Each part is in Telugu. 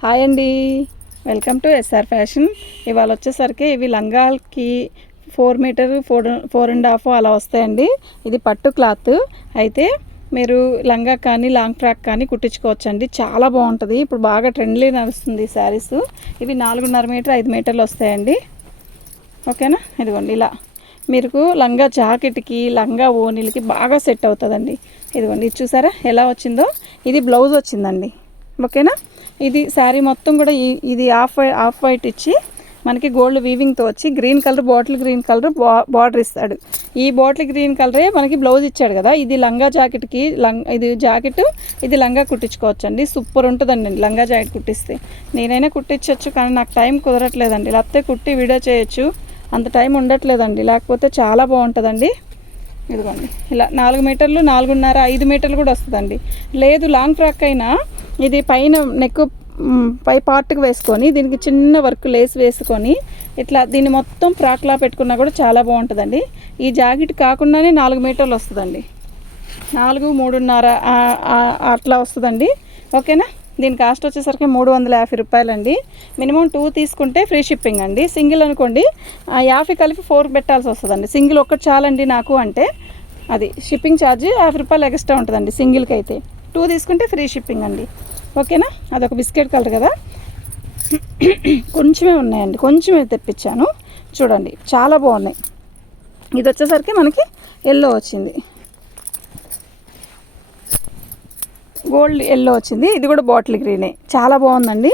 హాయ్ అండి. వెల్కమ్ టు ఎస్ఆర్ ఫ్యాషన్ ఇవాళ వచ్చేసరికి ఇవి లంగాలకి four metre four four and half అలా వస్తాయండి. ఇది పట్టు క్లాత్. అయితే మీరు లంగా కానీ లాంగ్ ఫ్రాక్ కానీ కుట్టించుకోవచ్చండి. చాలా బాగుంటుంది. ఇప్పుడు బాగా ట్రెండ్లీ నడుస్తుంది శారీస్ ఇవి నాలుగున్నర మీటర్ ఐదు మీటర్లు వస్తాయండి. ఓకేనా? ఇదిగోండి ఇలా. మీకు లంగా జాకెట్కి లంగా ఓనీలకి బాగా సెట్ అవుతుందండి. ఇదిగోండి ఇది చూసారా? ఎలా వచ్చిందో? ఇది బ్లౌజ్ వచ్చిందండి. ఓకేనా? ఇది శారీ మొత్తం కూడా ఈ- ఇది ఆఫ్ వై ఆఫ్ వైట్ ఇచ్చి మనకి గోల్డ్ వీవింగ్తో వచ్చి green colour bottle green colour బా బార్డర్ ఇస్తాడు. ఈ బాటిల్ గ్రీన్ కలరే మనకి బ్లౌజ్ ఇచ్చాడు కదా ఇది లంగా జాకెట్కి లంగ్ ఇది జాకెట్ ఇది లంగా కుట్టించుకోవచ్చండి. సూపర్ ఉంటుందండి లంగా జాకెట్ కుట్టిస్తే. నేనైనా కుట్టించవచ్చు కానీ నాకు టైం కుదరట్లేదండి. లేకపోతే కుట్టి వీడియో చేయొచ్చు. అంత టైం ఉండట్లేదండి. లేకపోతే చాలా బాగుంటుందండి. ఇదిగోండి. ఇలా నాలుగు మీటర్లు నాలుగున్నర ఐదు మీటర్లు కూడా వస్తుందండి. లేదు లాంగ్ ఫ్రాక్ అయినా ఇది పైన నెక్ పై పార్ట్కి వేసుకొని దీనికి చిన్న వర్క్ లేస్ వేసుకొని ఇట్లా దీన్ని మొత్తం ఫ్రాక్లా పెట్టుకున్నా కూడా చాలా బాగుంటుందండి. ఈ జాకెట్ కాకుండానే నాలుగు మీటర్లు వస్తుందండి. నాలుగు మూడున్నర అట్లా వస్తుందండి. ఓకేనా? దీని కాస్ట్ వచ్చేసరికి మూడు వందల యాభై రూపాయలండి. మినిమం టూ తీసుకుంటే ఫ్రీ షిప్పింగ్ అండి. సింగిల్ అనుకోండి ఆ యాభై కలిపి ఫోర్ పెట్టాల్సి వస్తుందండి. సింగిల్ ఒక్కటి చాలండి నాకు అంటే. అది షిప్పింగ్ ఛార్జ్ యాభై రూపాయలు ఎక్స్ట్రా ఉంటుందండి సింగిల్కి అయితే. టూ తీసుకుంటే ఫ్రీ షిప్పింగ్ అండి. ఓకేనా? అదొక బిస్కెట్ కలర్ కదా. కొంచెమే ఉన్నాయండి. కొంచెమే తెప్పించాను. చూడండి చాలా బాగున్నాయి. ఇది వచ్చేసరికి మనకి ఎల్లో వచ్చింది. గోల్డ్ ఎల్లో వచ్చింది. ఇది కూడా బాటిల్ గ్రీనే. చాలా బాగుందండి.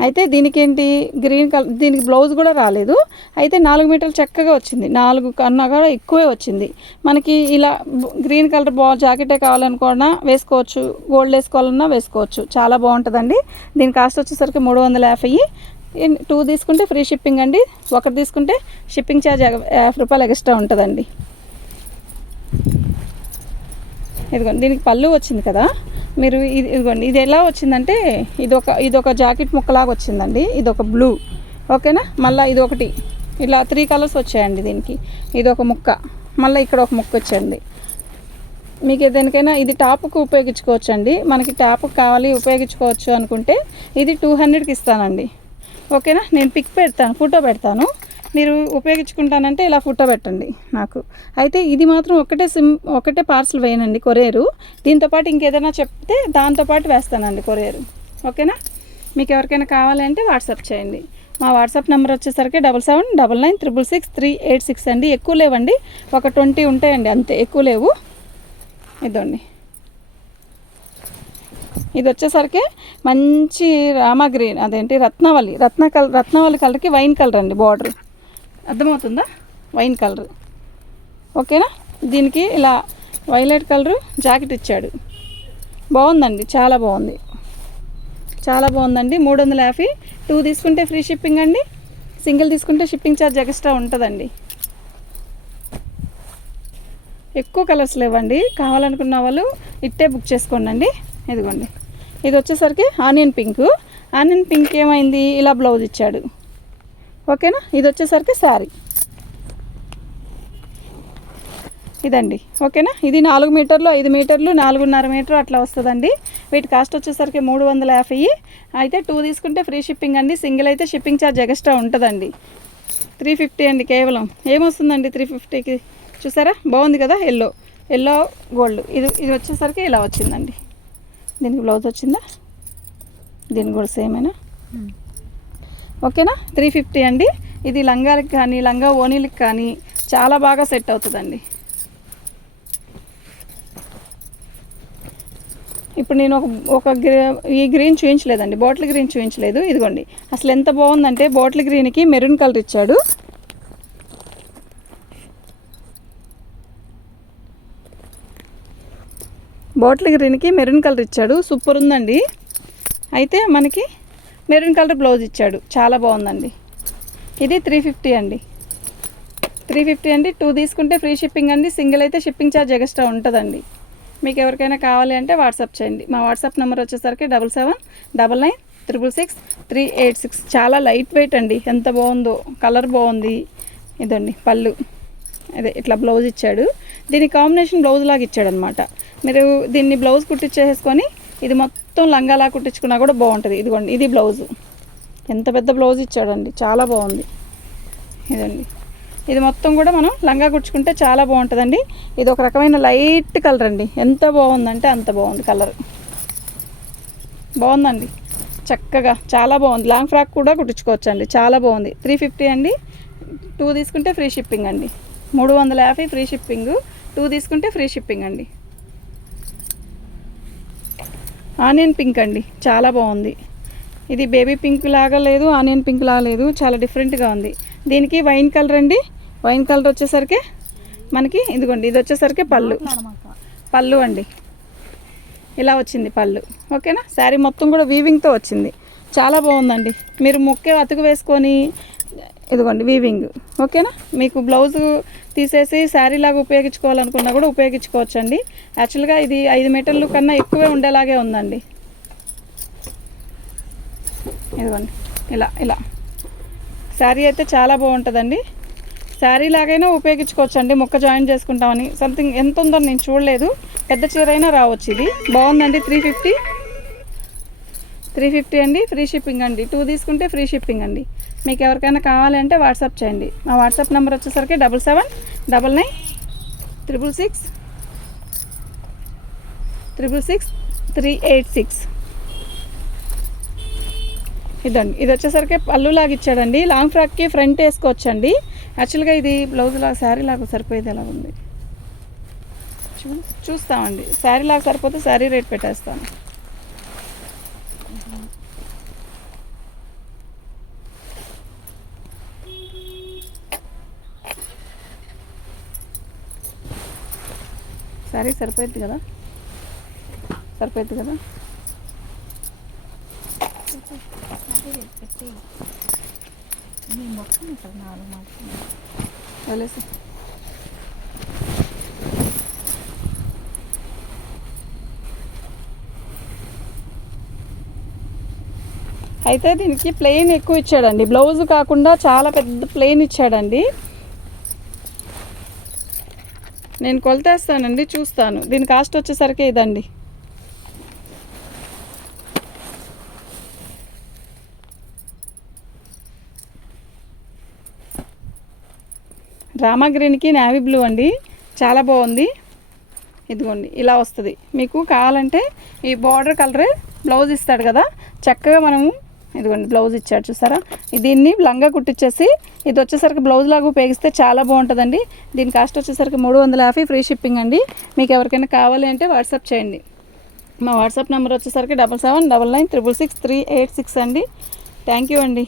అయితే దీనికి ఏంటి గ్రీన్ కలర్ దీనికి బ్లౌజ్ కూడా రాలేదు. అయితే నాలుగు మీటర్లు చక్కగా వచ్చింది. నాలుగు కన్నా కూడా ఎక్కువే వచ్చింది. మనకి ఇలా గ్రీన్ కలర్ బా జాకెటే కావాలనుకున్నా వేసుకోవచ్చు. గోల్డ్ వేసుకోవాలన్నా వేసుకోవచ్చు. చాలా బాగుంటుందండి. దీని కాస్ట్ వచ్చేసరికి మూడు వందల యాభై. ఇన్- టూ తీసుకుంటే ఫ్రీ షిప్పింగ్ అండి. ఒకటి తీసుకుంటే షిప్పింగ్ ఛార్జ్ యాభై రూపాయలు ఎక్స్ట్రా ఉంటుందండి. ఇదిగోండి దీనికి పళ్ళు వచ్చింది కదా. మీరు ఇది ఇదిగోండి ఇది ఎలా వచ్చిందంటే ఇది ఒక ఇది ఒక జాకెట్ ముక్కలాగా వచ్చిందండి. ఇది ఒక బ్లూ. ఓకేనా? మళ్ళీ ఇది ఒకటి ఇలా త్రీ కలర్స్ వచ్చాయండి దీనికి. ఇది ఒక ముక్క. మళ్ళీ ఇక్కడ ఒక ముక్క వచ్చింది. మీకు దేనికైనా ఇది టాప్కు ఉపయోగించుకోవచ్చు అండి మనకి టాప్ కావాలి ఉపయోగించుకోవచ్చు అనుకుంటే ఇది టూ హండ్రెడ్కి ఇస్తానండి. ఓకేనా? నేను పిక్ పెడతాను ఫోటో పెడతాను. మీరు ఉపయోగించుకుంటానంటే ఇలా ఫోటో పెట్టండి నాకు. అయితే ఇది మాత్రం ఒకటే సిమ్ ఒకటే పార్సల్ వేయనండి కొరియరు. దీంతోపాటు ఇంకేదైనా చెప్తే దాంతోపాటు వేస్తానండి కొరియరు. ఓకేనా? మీకు ఎవరికైనా కావాలంటే వాట్సాప్ చేయండి. మా వాట్సాప్ నెంబర్ వచ్చేసరికి double seven double nine triple six three eight six అండి. ఎక్కువ లేవండి. ఒక ట్వంటీ ఉంటాయండి అంతే. ఎక్కువ లేవు. ఇదండి. ఇది వచ్చేసరికి మంచి రామగ్రీన్ అదేంటి? రత్నవల్లి రత్న కలర్ రత్నవల్లి కలర్కి వైన్ కలర్ అండి బార్డర్. అర్థమవుతుందా? వైన్ కలర్ ఓకేనా? దీనికి ఇలా వైలెట్ కలర్ జాకెట్ ఇచ్చాడు. బాగుందండి చాలా బాగుంది. చాలా బాగుందండి. మూడు వందల యాభై. టూ తీసుకుంటే ఫ్రీ షిప్పింగ్ అండి. సింగిల్ తీసుకుంటే షిప్పింగ్ ఛార్జ్ ఎక్స్ట్రా ఉంటుందండి. ఎక్కువ కలర్స్ లేవండి. కావాలనుకున్న వాళ్ళు ఇట్టే బుక్ చేసుకోండి అండి ఇదిగోండి. ఇది వచ్చేసరికి ఆనియన్ పింక్ ఆనియన్ పింక్ ఏమైంది? ఇలా బ్లౌజ్ ఇచ్చాడు. ఓకేనా? ఇది వచ్చేసరికి శారీ. ఇదండి. ఓకేనా? ఇది నాలుగు మీటర్లు ఐదు మీటర్లు నాలుగున్నర మీటర్ అట్లా వస్తుందండి. వీటి కాస్ట్ వచ్చేసరికి మూడు వందల యాభై. అయితే టూ తీసుకుంటే ఫ్రీ షిప్పింగ్ అండి. సింగిల్ అయితే షిప్పింగ్ ఛార్జ్ ఎక్స్ట్రా ఉంటుందండి. త్రీ ఫిఫ్టీ అండి కేవలం. ఏమొస్తుందండి త్రీ ఫిఫ్టీకి? చూసారా? బాగుంది కదా? ఎల్లో. Yellow gold. ఇది ఇది వచ్చేసరికి ఇలా వచ్చిందండి. దీనికి బ్లౌజ్ వచ్చిందా? దీనికి కూడా సేమేనా? ఓకేనా? త్రీ ఫిఫ్టీ అండి. ఇది లంగాలకు కానీ లంగా ఓనీలకు కానీ చాలా బాగా సెట్ అవుతుందండి. ఇప్పుడు నేను ఒక ఒక ఈ గ్రీన్ చూపించలేదండి బాటిల్ గ్రీన్ చూపించలేదు ఇదిగోండి. అసలు ఎంత బాగుందంటే బాటిల్ గ్రీన్కి మెరూన్ కలర్ ఇచ్చాడు. బాటిల్ గ్రీన్కి మెరూన్ కలర్ ఇచ్చాడు. సూపర్ ఉందండి. అయితే మనకి మెరూన్ కలర్ బ్లౌజ్ ఇచ్చాడు. చాలా బాగుందండి. ఇది త్రీ ఫిఫ్టీ అండి. త్రీ ఫిఫ్టీ అండి. టూ తీసుకుంటే ఫ్రీ షిప్పింగ్ అండి. సింగిల్ అయితే షిప్పింగ్ ఛార్జ్ ఎక్స్ట్రా ఉంటుందండి. మీకు ఎవరికైనా కావాలి అంటే వాట్సాప్ చేయండి. మా వాట్సాప్ నెంబర్ వచ్చేసరికి double seven double nine triple six three eight six. చాలా లైట్ వెయిట్ అండి. ఎంత బాగుందో. కలర్ బాగుంది. ఇదండి పళ్ళు. అదే ఇట్లా బ్లౌజ్ ఇచ్చాడు. దీని కాంబినేషన్ బ్లౌజ్ లాగా ఇచ్చాడు అనమాట మీరు దీన్ని బ్లౌజ్ కుట్టించేసుకొని ఇది మొత్తం మొత్తం లంగాలా కుట్టించుకున్నా కూడా బాగుంటుంది. ఇదిగోండి ఇది బ్లౌజ్. ఎంత పెద్ద బ్లౌజ్ ఇచ్చాడండి. చాలా బాగుంది. ఇదండి. ఇది మొత్తం కూడా మనం లంగా కుట్టుకుంటే చాలా బాగుంటుందండి. ఇది ఒక రకమైన లైట్ కలర్ అండి. ఎంత బాగుందంటే అంత బాగుంది కలర్. బాగుందండి. చక్కగా చాలా బాగుంది. లాంగ్ ఫ్రాక్ కూడా కుట్టించుకోవచ్చు అండి చాలా బాగుంది. త్రీ ఫిఫ్టీ అండి. టూ తీసుకుంటే ఫ్రీ షిప్పింగ్ అండి. మూడు వందల యాభై ఫ్రీ షిప్పింగ్. టూ తీసుకుంటే ఫ్రీ షిప్పింగ్ అండి. ఆనియన్ పింక్ అండి. చాలా బాగుంది. ఇది బేబీ పింక్ లాగా లేదు ఆనియన్ పింక్ లాగా లేదు చాలా డిఫరెంట్గా ఉంది. దీనికి వైన్ కలర్ అండి. వైన్ కలర్ వచ్చేసరికి మనకి ఇదిగోండి ఇది వచ్చేసరికి పళ్ళు. పళ్ళు అండి. ఇలా వచ్చింది పళ్ళు. ఓకేనా? శారీ మొత్తం కూడా వీవింగ్తో వచ్చింది. చాలా బాగుందండి. మీరు ముక్కే అతుకు వేసుకొని ఇదిగోండి వీవింగ్ ఓకేనా? మీకు బ్లౌజ్ తీసేసి శారీ లాగా ఉపయోగించుకోవాలనుకున్నా కూడా ఉపయోగించుకోవచ్చు అండి యాక్చువల్గా ఇది ఐదు మీటర్లు కన్నా ఎక్కువే ఉండేలాగే ఉందండి. ఇదిగోండి ఇలా ఇలా. శారీ అయితే చాలా బాగుంటుందండి. శారీ లాగైనా ఉపయోగించుకోవచ్చు అండి మొక్క జాయిన్ చేసుకుంటామని. సంథింగ్ ఎంత ఉందో నేను చూడలేదు. పెద్ద చీర అయినా రావచ్చు ఇది. బాగుందండి త్రీ ఫిఫ్టీ త్రీ ఫిఫ్టీ అండి ఫ్రీ షిప్పింగ్ అండి. టూ తీసుకుంటే ఫ్రీ షిప్పింగ్ అండి. మీకు ఎవరికైనా కావాలంటే వాట్సాప్ చేయండి. మా వాట్సాప్ నెంబర్ వచ్చేసరికి double seven double nine triple six triple six three eight six. ఇదండి. ఇది వచ్చేసరికి పళ్ళు లాగా ఇచ్చాడండి. లాంగ్ ఫ్రాక్కి ఫ్రంట్ వేసుకోవచ్చండి. యాక్చువల్గా ఇది బ్లౌజ్ లాగా శారీ లాగా సరిపోయేది ఎలా ఉంది? చూ చూస్తామండి. శారీ లాగా సరిపోతే శారీ రేట్ పెట్టేస్తాను. సరే సరిపోయింది కదా? సరిపోయింది కదా? సార్ అయితే దీనికి ప్లెయిన్ ఎక్కువ ఇచ్చాడండి. బ్లౌజ్ కాకుండా చాలా పెద్ద ప్లెయిన్ ఇచ్చాడండి. నేను కొలతేస్తానండి చూస్తాను. దీని కాస్ట్ వచ్చేసరికి ఇదండి. రామా గ్రీన్కి నావీ బ్లూ అండి. చాలా బాగుంది. ఇదిగోండి ఇలా వస్తుంది. మీకు కావాలంటే ఈ బార్డర్ కలరే బ్లౌజ్ ఇస్తాడు కదా. చక్కగా మనము ఇదిగోండి బ్లౌజ్ ఇచ్చాడు చూసారా? దీన్ని లంగా కుట్టించేసి ఇది వచ్చేసరికి బ్లౌజ్ లాగా ఉపయోగిస్తే చాలా బాగుంటుందండి. దీని కాస్ట్ వచ్చేసరికి మూడు వందల యాభై ఫ్రీ షిప్పింగ్ అండి. మీకు ఎవరికైనా కావాలి అంటే వాట్సాప్ చేయండి. మా వాట్సాప్ నెంబర్ వచ్చేసరికి double seven double nine triple six three eight six అండి. థ్యాంక్ యూ అండి.